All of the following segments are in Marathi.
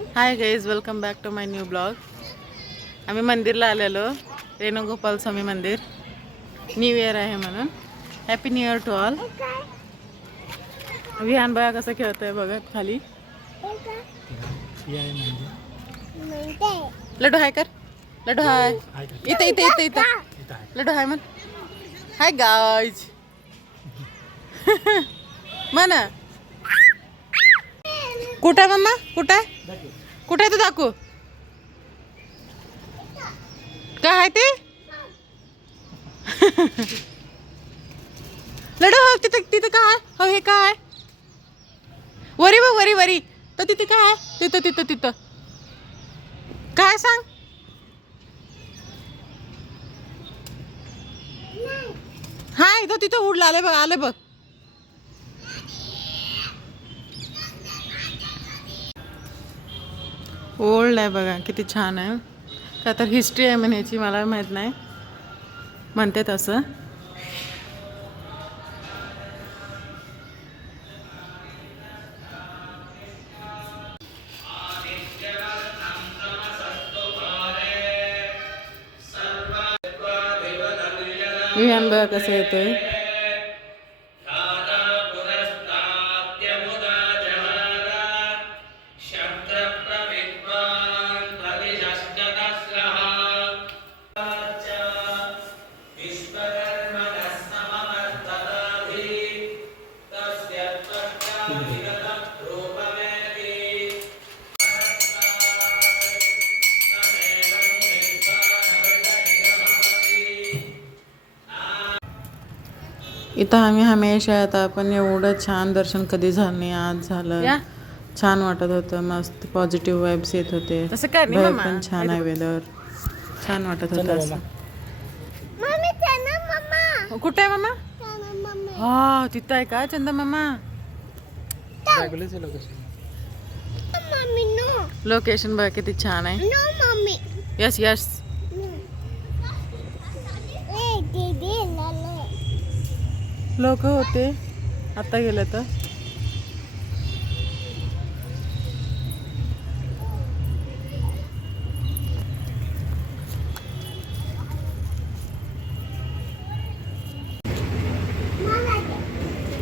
High guys, welcome back to my new blog. आम्ही मंदिरला आलेलो, रेणुगोपाल स्वामी मंदिर. न्यू इयर आहे म्हणून. Happy new year to all. Vihaan बघा कसं खेळतोय बघत खाली. लड्डू हाय कर. लड्डू हाय. इथे इथे इथे इथे लड्डू हाय म्हण. Hi guys. म्हण. कुठं आहे मम्मा? कुठं आहे? कुठे आहे तू? दाखवू काय आहे ते? लड्डू हो तिथं तिथं काय? हो हे काय? वरी बघ वरी वरी. तर तिथे काय आहे? तिथं तिथं तिथं काय सांग? हाय तो तिथं उडला. आले बघ आले बघ. ओल्ड आहे बघा किती छान आहे. का तर हिस्ट्री आहे म्हणायची, मला माहीत नाही, म्हणते तसं. विहान बघा कसं येतोय. इथं आम्ही हमेशा येतात, पण एवढं छान दर्शन कधी झालं नाही. आज झालं. छान वाटत होतं, मस्त पॉझिटिव्ह वाईब्स येत होते. बाहेर पण छान आहे वेदर, छान वाटत होतं असं. कुठे आहे मम्मा? हा तिथं आहे का चंदा मामा? लोकेशन बघा किती छान आहे. Yes yes. लोक होते, आता गेलं तर.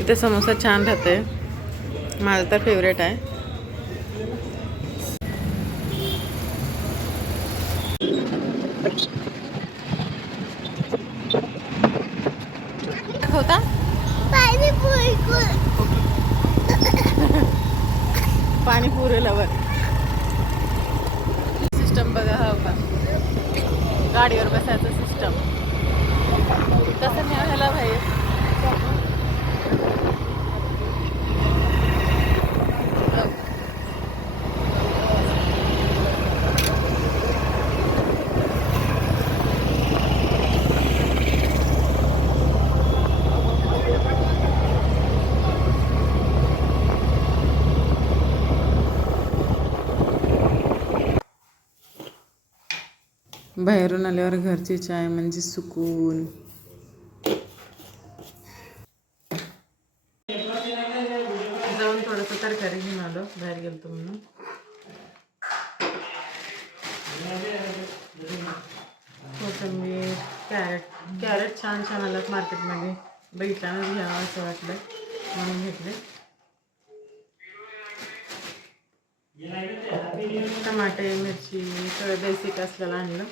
इथे समोसा छान राहते, माझं तर फेवरेट आहे. होता पाणीपुरी लवर. सिस्टम बघा हा का, गाडीवर बसायचं सिस्टम कसं न्यायला भाई. बाहेरून आल्यावर घरची चाय म्हणजे सुकून. जाऊन थोडंसं तरकारी घेऊन आलो, बाहेर गेलतो म्हणून. कोथिंबीर, कॅरेट छान छान आलं मार्केटमध्ये. बघितल्यानं घ्यावं असं वाटलं म्हणून घेतले. टमाटे, मिरची सगळं बेसिक असलेलं आणलं.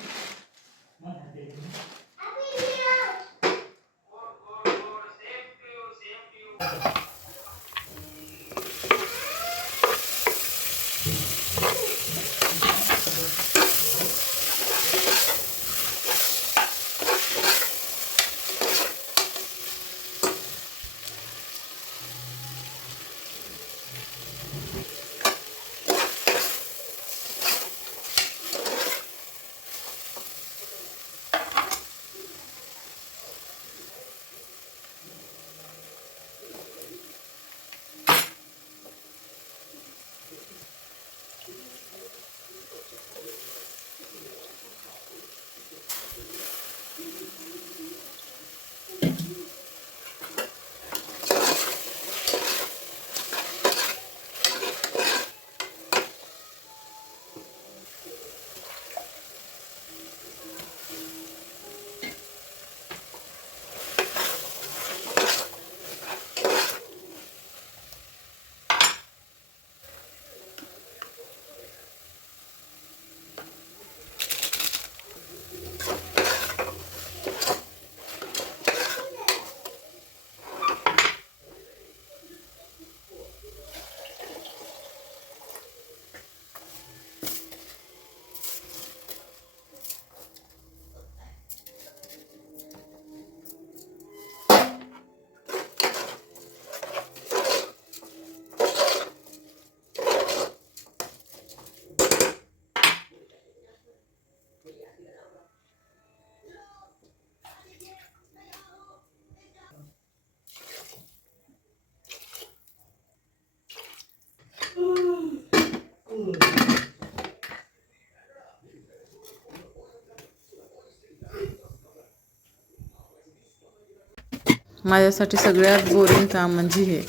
माझ्यासाठी सगळ्यात बोरिंग काम म्हणजे हे,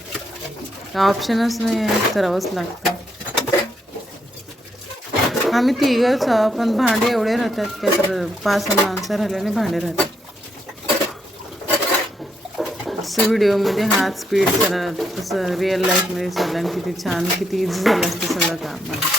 ऑप्शनच नाही आहे, करावंच लागतं. आम्ही तिघंच आहोत, पण भांडे एवढे राहतात की तर 5 माणसं राहिल्याने भांडे राहतात. असं व्हिडिओमध्ये हात स्पीड करा, तसं रिअल लाईफमध्ये चाललं आणि किती छान, किती इझी झालं असतं सगळं काम.